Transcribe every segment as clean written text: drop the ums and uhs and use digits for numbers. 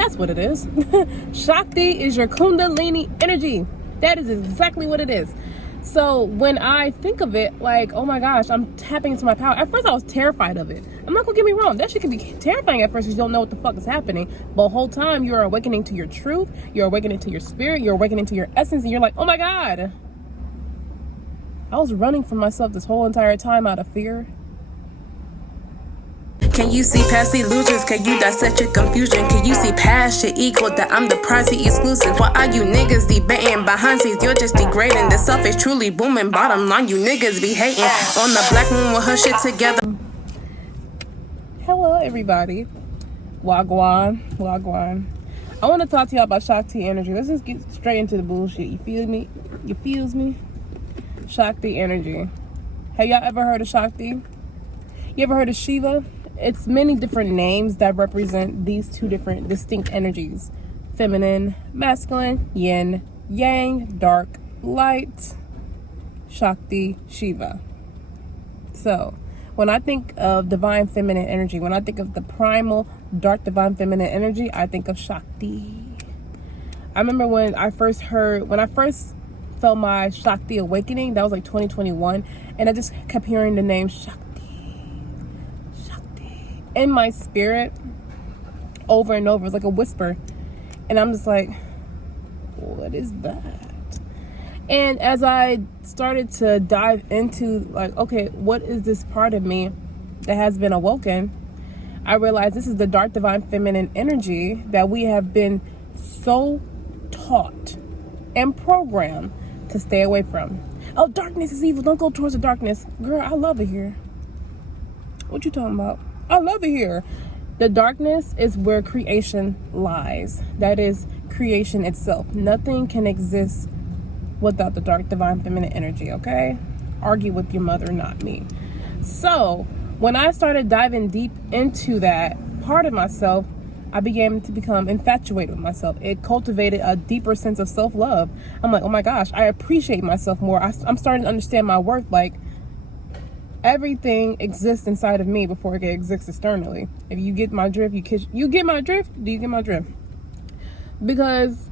That's what it is. Shakti is your kundalini energy. That is exactly what it is. So when I think of it, like, oh my gosh, I'm tapping into my power. At first I was terrified of it. I'm not gonna get me wrong. That shit can be terrifying at first because you don't know what the fuck is happening. But the whole time you're awakening to your truth, you're awakening to your spirit, you're awakening to your essence, and you're like, oh my God. I was running from myself this whole entire time out of fear. Can you see past the illusions? Can you dissect your confusion? Can you see past your ego that I'm the pricey exclusive? Why are you niggas debating behind scenes? You're just degrading. The self is truly booming. Bottom line, you niggas be hating on the black moon with her shit together. Hello, everybody. Wagwan. I want to talk to y'all about Shakti energy. Let's just get straight into the bullshit. You feel me? You feels me? Shakti energy. Have y'all ever heard of Shakti? You ever heard of Shiva? It's many different names that represent these two different distinct energies. Feminine, masculine, yin, yang, dark, light, Shakti, Shiva. So, when I think of divine feminine energy, when I think of the primal, dark divine feminine energy, I think of Shakti. I remember when I first felt my Shakti awakening, that was like 2021, and I just kept hearing the name Shakti in my spirit over and over. It's like a whisper, and I'm just like, what is that? And as I started to dive into, like, okay, what is this part of me that has been awoken, I realized this is the dark divine feminine energy that we have been so taught and programmed to stay away from. Oh, darkness is evil, don't go towards the darkness. Girl, I love it here. What you talking about? I love it here. The darkness is where creation lies. That is creation itself. Nothing can exist without the dark divine feminine energy, okay? Argue with your mother, not me. So when I started diving deep into that part of myself, I began to become infatuated with myself. It cultivated a deeper sense of self-love. I'm like, oh my gosh, I appreciate myself more. I'm starting to understand my worth. Like, everything exists inside of me before it exists externally. If you get my drift, you get my drift? Do you get my drift? Because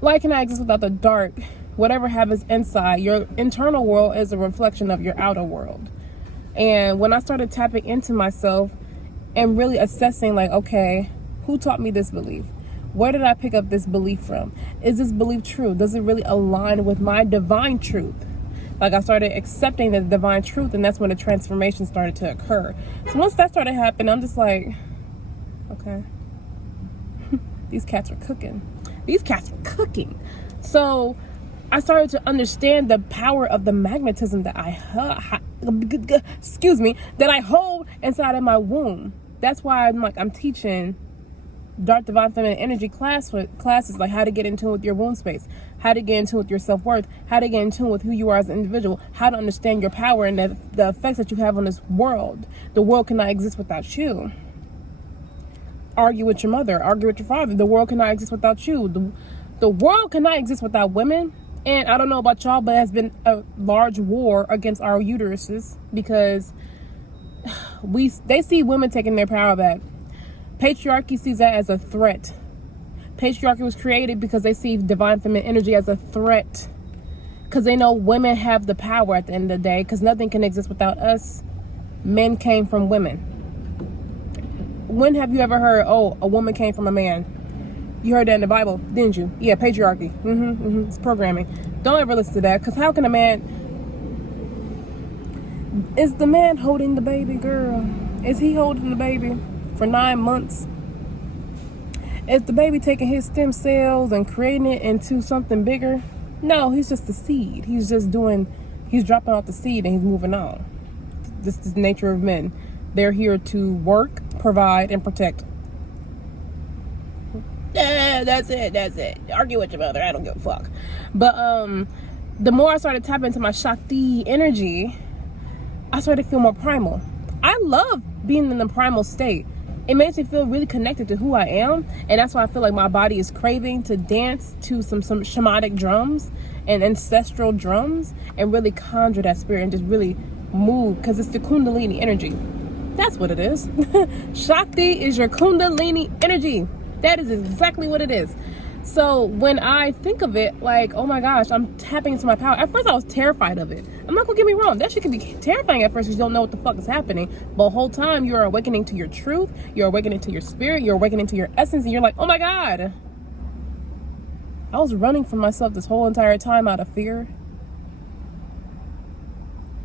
light cannot exist without the dark. Whatever happens inside, your internal world is a reflection of your outer world. And when I started tapping into myself and really assessing, like, okay, who taught me this belief? Where did I pick up this belief from? Is this belief true? Does it really align with my divine truth? Like, I started accepting the divine truth, and that's when the transformation started to occur. So once that started happening, I'm just like, okay, these cats are cooking. So I started to understand the power of the magnetism that I hold inside of my womb. That's why I'm teaching dark divine feminine energy classes, like how to get in tune with your womb space, how to get in tune with your self-worth, how to get in tune with who you are as an individual, how to understand your power and the effects that you have on this world. The world cannot exist without you. Argue with your mother, argue with your father. The world cannot exist without you. The world cannot exist without women. And I don't know about y'all, but it has been a large war against our uteruses because they see women taking their power back. Patriarchy sees that as a threat. Patriarchy was created because they see divine feminine energy as a threat. Because they know women have the power at the end of the day. Because nothing can exist without us. Men came from women. When have you ever heard, oh, a woman came from a man? You heard that in the Bible, didn't you? Yeah, patriarchy. It's programming. Don't ever listen to that. Because how can a man... Is the man holding the baby, girl? Is he holding the baby for 9 months? Is the baby taking his stem cells and creating it into something bigger? No, he's just the seed. He's dropping off the seed and he's moving on. This is the nature of men. They're here to work, provide, and protect. Yeah, that's it. Argue with your mother. I don't give a fuck. But the more I started tapping into my Shakti energy, I started to feel more primal. I love being in the primal state. It makes me feel really connected to who I am, and that's why I feel like my body is craving to dance to some shamanic drums and ancestral drums and really conjure that spirit and just really move, because it's the Kundalini energy. That's what it is. Shakti is your Kundalini energy. That is exactly what it is. So when I think of it, like, oh my gosh, I'm tapping into my power. At first I was terrified of it. I'm not gonna get me wrong. That shit can be terrifying at first because you don't know what the fuck is happening. But the whole time you're awakening to your truth, you're awakening to your spirit, you're awakening to your essence, and you're like, oh my God. I was running from myself this whole entire time out of fear.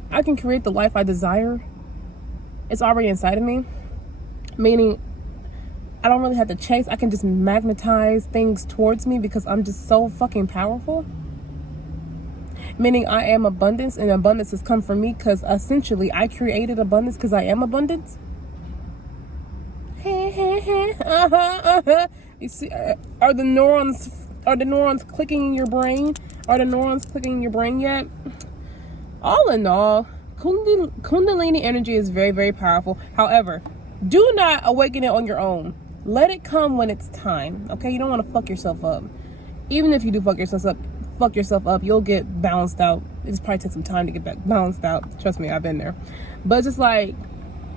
I can create the life I desire. It's already inside of me. Meaning, I don't really have to chase. I can just magnetize things towards me because I'm just so fucking powerful. Meaning I am abundance, and abundance has come from me because essentially I created abundance because I am abundance. You see, are the neurons clicking in your brain? Are the neurons clicking in your brain yet? All in all, Kundalini energy is very, very powerful. However, do not awaken it on your own. Let it come when it's time. Okay, you don't want to fuck yourself up. Even if you do fuck yourself up, you'll get balanced out. It just probably takes some time to get back balanced out. Trust me, I've been there. But it's just like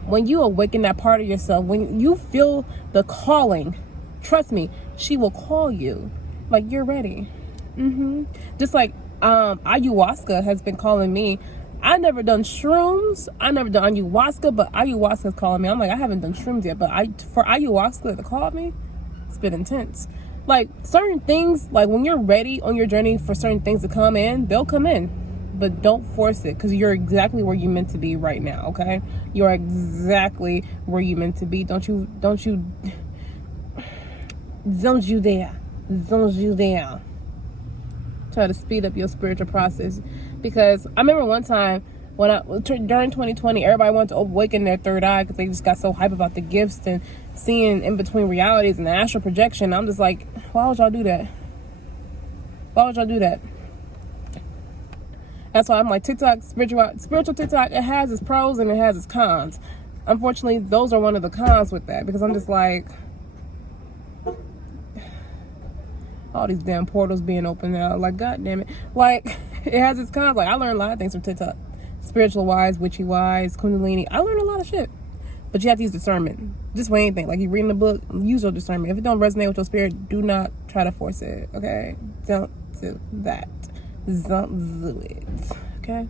when you awaken that part of yourself, when you feel the calling, trust me, she will call you. Like, you're ready. Just like ayahuasca has been calling me. I never done shrooms. I never done ayahuasca, but ayahuasca's calling me. I'm like, I haven't done shrooms yet, but for ayahuasca to call me, it's been intense. Like, certain things, like when you're ready on your journey for certain things to come in, they'll come in. But don't force it, because you're exactly where you're meant to be right now, okay? You're exactly where you're meant to be. Don't you there. Try to speed up your spiritual process. Because I remember one time during 2020, everybody wanted to awaken their third eye because they just got so hype about the gifts and seeing in between realities and the astral projection. I'm just like, why would y'all do that? Why would y'all do that? That's why I'm like, TikTok, spiritual TikTok, it has its pros and it has its cons. Unfortunately, those are one of the cons with that, because I'm just like, all these damn portals being open now. Like, god damn it. Like, it has its cons. Like, I learned a lot of things from TikTok. Spiritual wise, witchy wise, Kundalini. I learned a lot of shit. But you have to use discernment. Just for anything. Like, you're reading a book, use your discernment. If it don't resonate with your spirit, do not try to force it. Okay? Don't do that. Don't do it. Okay?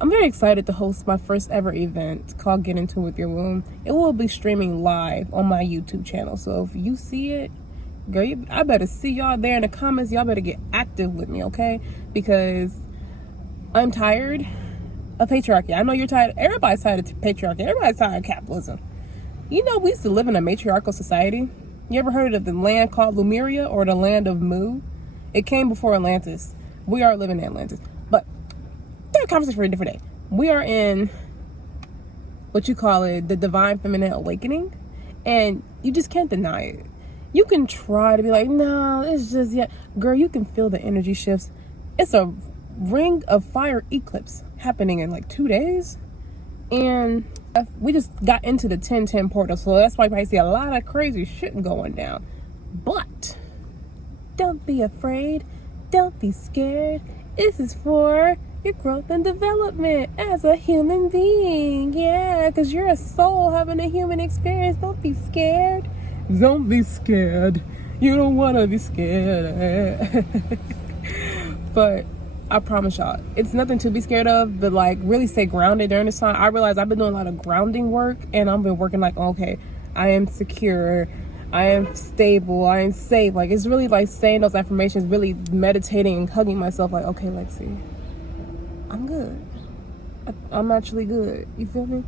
I'm very excited to host my first ever event called Get Into With Your Womb. It will be streaming live on my YouTube channel. So if you see it, girl, I better see y'all there in the comments. Y'all better get active with me, okay? Because I'm tired of patriarchy. I know you're tired. Everybody's tired of patriarchy. Everybody's tired of capitalism. You know, we used to live in a matriarchal society. You ever heard of the land called Lemuria or the land of Mu? It came before Atlantis. We are living in Atlantis. But that's a conversation for a different day. We are in what you call it, the divine feminine awakening. And you just can't deny it. You can try to be like, no, it's just, yeah. Girl, you can feel the energy shifts. It's a ring of fire eclipse happening in like 2 days. And we just got into the 1010 portal. So that's why you probably see a lot of crazy shit going down. But don't be afraid. Don't be scared. This is for your growth and development as a human being. Yeah, because you're a soul having a human experience. Don't be scared. Don't be scared. You don't want to be scared. But I promise y'all, it's nothing to be scared of, but like really stay grounded during this time. I realize I've been doing a lot of grounding work, and I've been working like, okay, I am secure, I am stable, I am safe. Like, it's really like saying those affirmations, really meditating and hugging myself like, okay, Lexi, I'm good. I'm actually good. You feel me?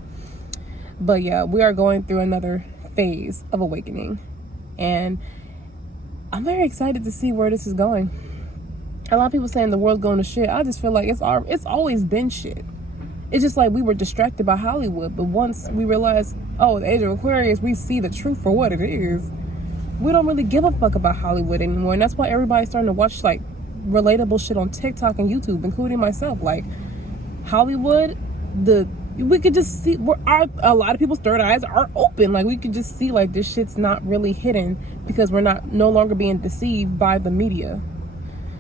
But yeah, we are going through another phase of awakening, and I'm very excited to see where this is going. A lot of people saying the world's going to shit. I just feel like it's always been shit. It's just like we were distracted by Hollywood, but once we realized, oh, the age of Aquarius, we see the truth for what it is. We don't really give a fuck about Hollywood anymore, and that's why everybody's starting to watch like relatable shit on TikTok and YouTube, including myself. Like, Hollywood, we could just see a lot of people's third eyes are open. Like, we could just see like this shit's not really hidden because we're no longer being deceived by the media.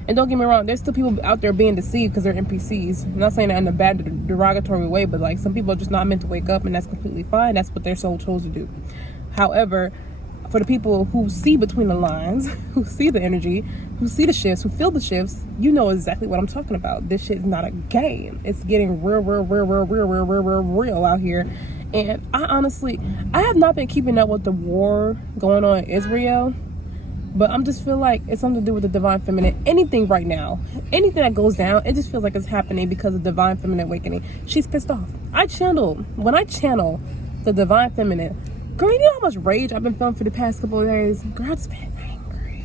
And don't get me wrong, there's still people out there being deceived because they're NPCs. I'm not saying that in a bad, derogatory way, but like some people are just not meant to wake up, and that's completely fine. That's what their soul chose to do. However, For the people who see between the lines, who see the energy, who see the shifts, who feel the shifts, you know exactly what I'm talking about. This shit is not a game. It's getting real out here. And I have not been keeping up with the war going on in Israel, but I'm just feel like it's something to do with the divine feminine. Anything right now, anything that goes down, it just feels like it's happening because of divine feminine awakening. She's pissed off. When I channel the divine feminine, girl, you know how much rage I've been feeling for the past couple of days? Girl, I've just been angry.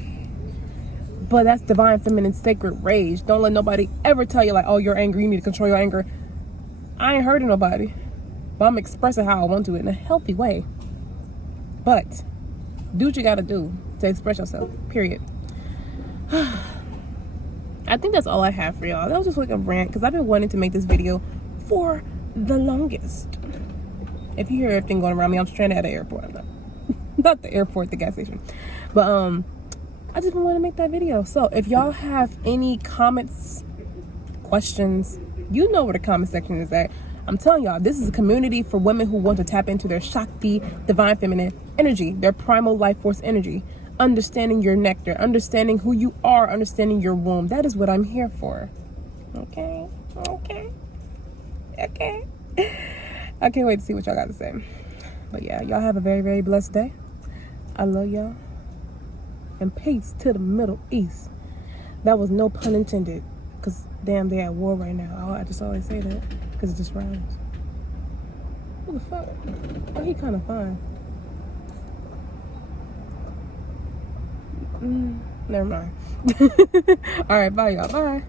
But that's divine feminine sacred rage. Don't let nobody ever tell you like, oh, you're angry, you need to control your anger. I ain't hurting nobody. But I'm expressing how I want to in a healthy way. But do what you gotta do to express yourself, period. I think that's all I have for y'all. That was just like a rant because I've been wanting to make this video for the longest. If you hear everything going around me, I'm stranded at the airport. I'm not the airport, the gas station. But I just been wanting to make that video. So if y'all have any comments, questions, you know where the comment section is at. I'm telling y'all, this is a community for women who want to tap into their Shakti, divine feminine energy, their primal life force energy, understanding your nectar, understanding who you are, understanding your womb. That is what I'm here for. Okay. I can't wait to see what y'all got to say. But yeah, y'all have a very, very blessed day. I love y'all. And peace to the Middle East. That was no pun intended. Because damn, they're at war right now. I just always say that. Because it just rhymes. Who the fuck? Oh, he kind of fine. Never mind. Alright, bye y'all. Bye.